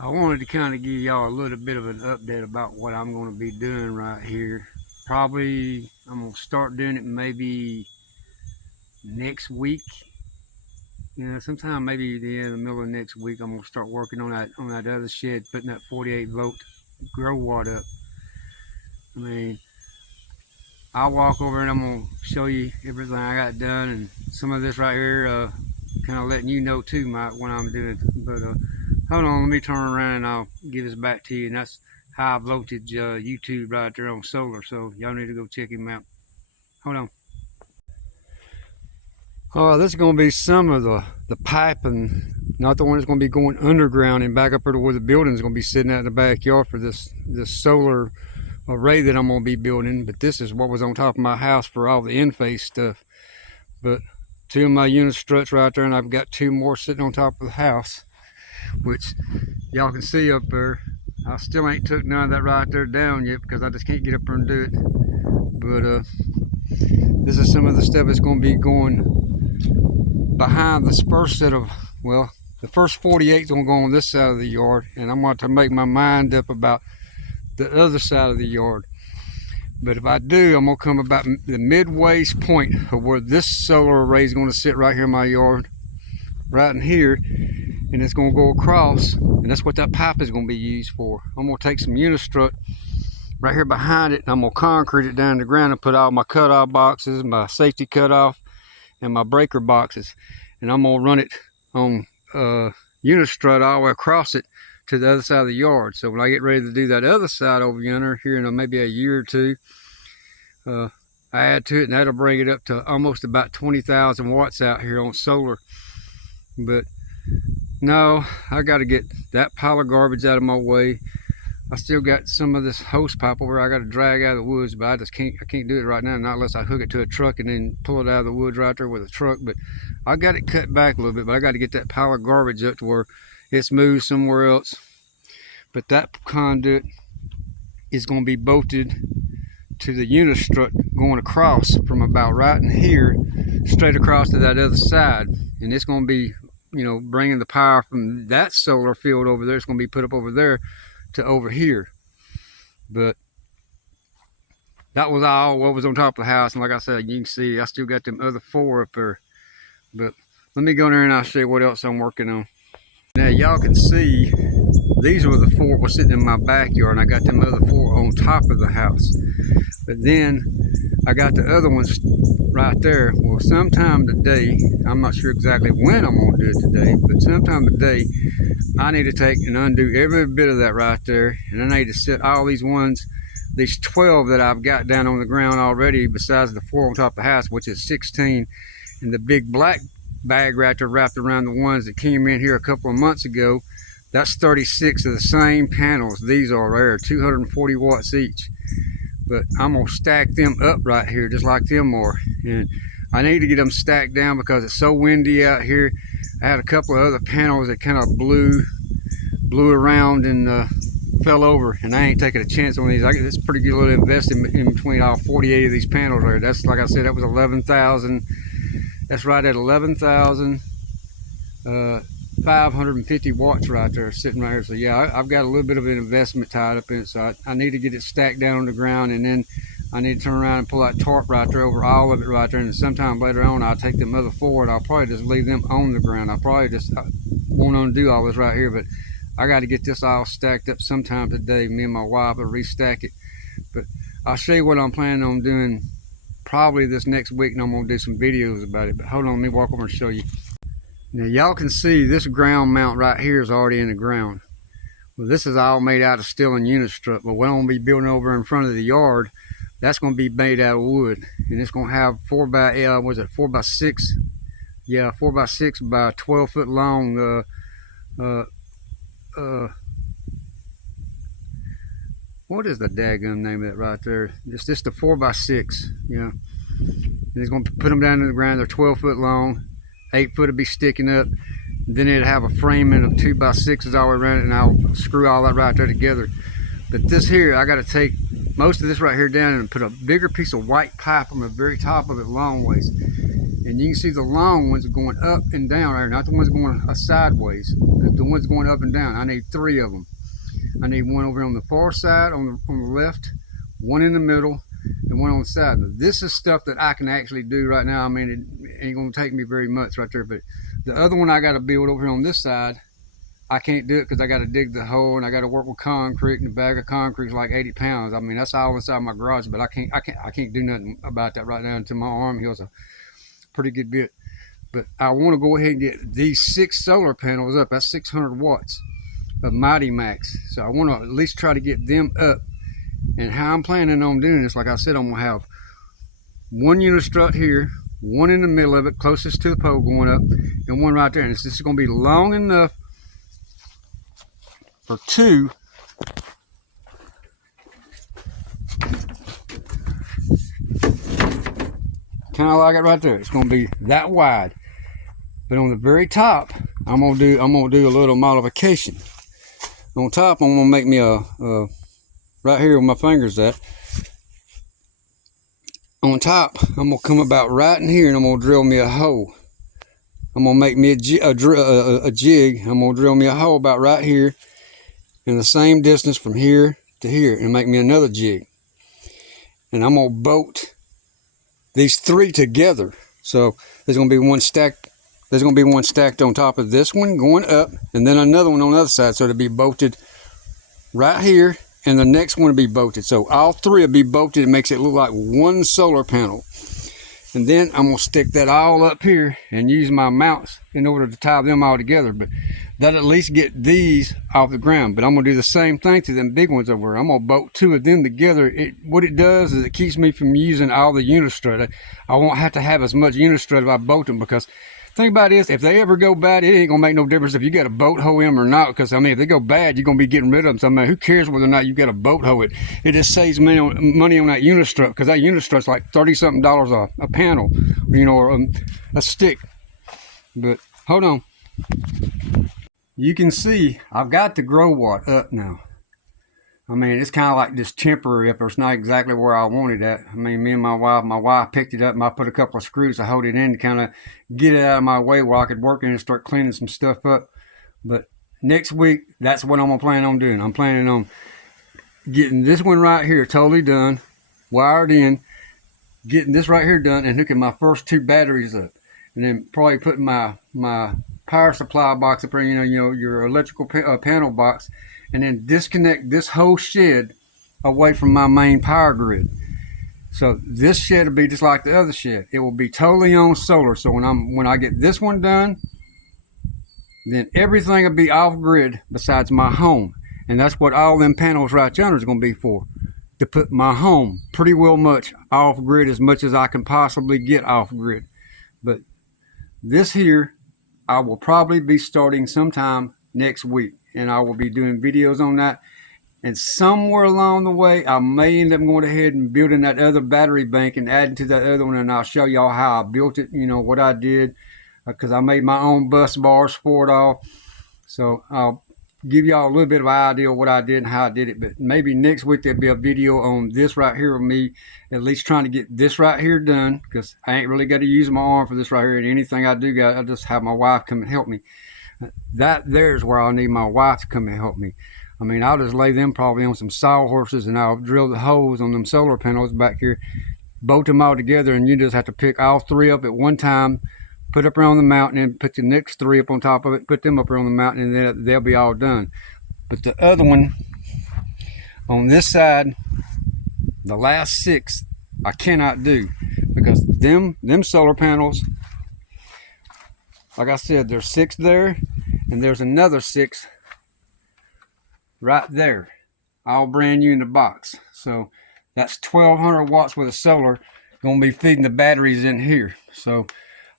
I wanted to kind of give y'all a little bit of an update about what I'm going to be doing right here. Probably I'm going to start doing it maybe next week. Sometime maybe the middle of next week, I'm going to start working on that other shed, putting that 48-volt grow wad up. I mean, I'll walk over and I'm going to show you everything I got done, and some of this right here, kind of letting you know too what I'm doing. But hold on, let me turn around and I'll give this back to you. And that's high voltage YouTube right there on solar. So y'all need to go check him out. Hold on. This is going to be some of the piping, not the one that's going to be going underground and back up to where the building is going to be sitting out in the backyard for this solar array that I'm going to be building. But this is what was on top of my house for all the in-phase stuff. But two of my unit struts right there, and I've got two more sitting on top of the house, which y'all can see up there. I still ain't took none of that right there down yet because I just can't get up there and do it. But this is some of the stuff that's going to be going behind this first set of, well, the first 48 is going to go on this side of the yard, and I'm going to make my mind up about the other side of the yard. But if I do, I'm going to come about the midway point of where this solar array is going to sit right here in my yard, right in here, and it's going to go across, and that's what that pipe is going to be used for. I'm going to take some unistrut right here behind it, and I'm going to concrete it down to the ground and put all my cutoff boxes, my safety cutoff, and my breaker boxes, and I'm going to run it on unistrut all the way across it to the other side of the yard. So when I get ready to do that other side over yonder here in maybe a year or two, I add to it, and that'll bring it up to almost about 20,000 watts out here on solar. But no, I got to get that pile of garbage out of my way. I still got some of this hose pipe over I got to drag out of the woods, but I can't do it right now, not unless I hook it to a truck and then pull it out of the woods right there with a truck. But I got it cut back a little bit, but I got to get that pile of garbage up to where it's moved somewhere else. But that conduit is going to be bolted to the unistrut going across from about right in here straight across to that other side, and it's going to be, bringing the power from that solar field over there. It's going to be put up over there to over here. But that was all what was on top of the house, and like I said, you can see I still got them other four up there. But let me go in there and I'll show you what else I'm working on. Now y'all can see these were the four that were sitting in my backyard, and I got them other four on top of the house. But then I got the other ones right there. Well, sometime today, I'm not sure exactly when I'm going to do it today, but sometime today I need to take and undo every bit of that right there, and I need to set all these 12 that I've got down on the ground already, besides the 4 on top of the house, which is 16, and the big black bag right there wrapped around the ones that came in here a couple of months ago. That's 36 of the same panels. These are there, 240 watts each. But I'm gonna stack them up right here just like them are, and I need to get them stacked down because it's so windy out here. I had a couple of other panels that kind of blew around and fell over, and I ain't taking a chance on these. It's pretty good little investment in between all 48 of these panels there. That's, like I said, that was 11,000. That's right at 11,550 watts right there sitting right here. So yeah, I've got a little bit of an investment tied up in it, so I need to get it stacked down on the ground, and then I need to turn around and pull that tarp right there over all of it right there, and sometime later on I'll take them other 4 and I'll probably just leave them on the ground. I'll probably just won't undo all this right here, but I got to get this all stacked up sometime today. Me and my wife will restack it. But I'll show you what I'm planning on doing probably this next week, and I'm going to do some videos about it. But hold on, let me walk over and show you. Now y'all can see this ground mount right here is already in the ground. Well, this is all made out of steel and unistrut, but what I'm going to be building over in front of the yard, that's going to be made out of wood, and it's going to have 4 by 6? Yeah, 4 by 6 by 12 foot long. What is the daggum name of that right there? It's just a 4 by 6. Yeah, and it's going to put them down in the ground. They're 12 foot long. 8 foot will be sticking up. Then it'll have a framing of 2 by 6s all the way around it, and I'll screw all that right there together. But this here, I got to take most of this right here down and put a bigger piece of white pipe on the very top of it long ways. And you can see the long ones going up and down there, not the ones going sideways. The the ones going up and down. I need 3 of them. I need one over on the far side, on the left, one in the middle, and one on the side. Now, this is stuff that I can actually do right now. I mean, it ain't gonna take me very much right there, but the other one I gotta build over here on this side, I can't do it because I gotta dig the hole and I gotta work with concrete, and the bag of concrete is like 80 pounds. I mean, that's all inside my garage, but I can't do nothing about that right now until my arm heals a pretty good bit. But I want to go ahead and get these 6 solar panels up. That's 600 watts of Mighty Max. So I want to at least try to get them up. And how I'm planning on doing this, like I said, I'm going to have one unistrut here, one in the middle of it, closest to the pole going up, and one right there. And this is going to be long enough for 2 kind of like it right there. It's going to be that wide. But on the very top, I'm gonna do a little modification. On top, I'm gonna make me a right here where my finger's at. On top, I'm gonna come about right in here, and I'm gonna drill me a hole. I'm gonna make me a jig. I'm gonna drill me a hole about right here, in the same distance from here to here, and make me another jig. And I'm gonna bolt these 3 together. So there's gonna be one stacked. There's going to be one stacked on top of this one going up, and then another one on the other side. So it'll be bolted right here, and the next one will be bolted. So all 3 will be bolted. It makes it look like one solar panel. And then I'm going to stick that all up here and use my mounts in order to tie them all together. But that'll at least get these off the ground. But I'm going to do the same thing to them big ones over there. I'm going to bolt 2 of them together. What it does is it keeps me from using all the unistrut. I won't have to have as much unistrut if I bolt them, because thing about it is, if they ever go bad, it ain't gonna make no difference if you got a boat hoe in them or not. Because I mean, if they go bad, you're gonna be getting rid of them. So I mean, who cares whether or not you got a boat hoe it? It just saves money on that unistrut, because that unistrut's like $30-something a panel, you know, or a stick. But hold on, you can see I've got the grow watt up now. I mean, it's kind of like just temporary if it's not exactly where I wanted it. I mean, me and my wife picked it up, and I put a couple of screws to hold it in to kind of get it out of my way where I could work in and start cleaning some stuff up. But next week, that's what I'm going to plan on doing. I'm planning on getting this one right here totally done, wired in, getting this right here done, and hooking my first 2 batteries up. And then probably putting my power supply box up there, you know, your electrical panel box, and then disconnect this whole shed away from my main power grid. So this shed will be just like the other shed. It will be totally on solar. So when I get this one done, then everything will be off grid besides my home. And that's what all them panels right yonder is going to be for. To put my home pretty well much off grid, as much as I can possibly get off grid. But this here, I will probably be starting sometime next week. And I will be doing videos on that. And somewhere along the way, I may end up going ahead and building that other battery bank and adding to that other one. And I'll show y'all how I built it, you know, what I did. Because I made my own bus bars for it all. So I'll give y'all a little bit of an idea of what I did and how I did it. But maybe next week there'll be a video on this right here of me at least trying to get this right here done. Because I ain't really got to use my arm for this right here. And anything I do, I'll just have my wife come and help me. That there's where I'll need my wife to come and help me. I mean, I'll just lay them probably on some sawhorses, and I'll drill the holes on them solar panels back here, bolt them all together, and you just have to pick all 3 up at one time, put up around the mountain, and put the next 3 up on top of it, put them up around the mountain, and then they'll be all done. But the other one on this side, the last 6, I cannot do, because them solar panels, like I said, there's 6 there, and there's another 6 right there, all brand new in the box. So that's 1200 watts with a solar going to be feeding the batteries in here. So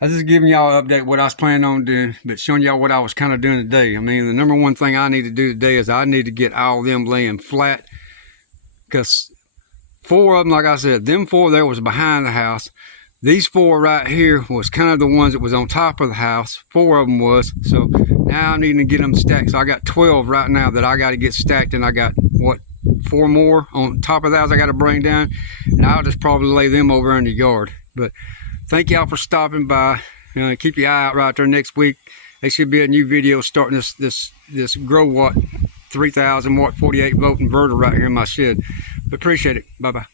I was just giving y'all an update what I was planning on doing, but showing y'all what I was kind of doing today. I mean, the number one thing I need to do today is I need to get all of them laying flat, because 4 of them, like I said, them 4 there was behind the house. These 4 right here was kind of the ones that was on top of the house. 4 of them was. So now I'm needing to get them stacked. So I got 12 right now that I got to get stacked, and I got, what, 4 more on top of that I got to bring down. And I'll just probably lay them over in the yard. But thank y'all for stopping by. Keep your eye out right there next week. there should be a new video starting this Grow Watt 3000 watt 48 volt inverter right here in my shed. But appreciate it. Bye bye.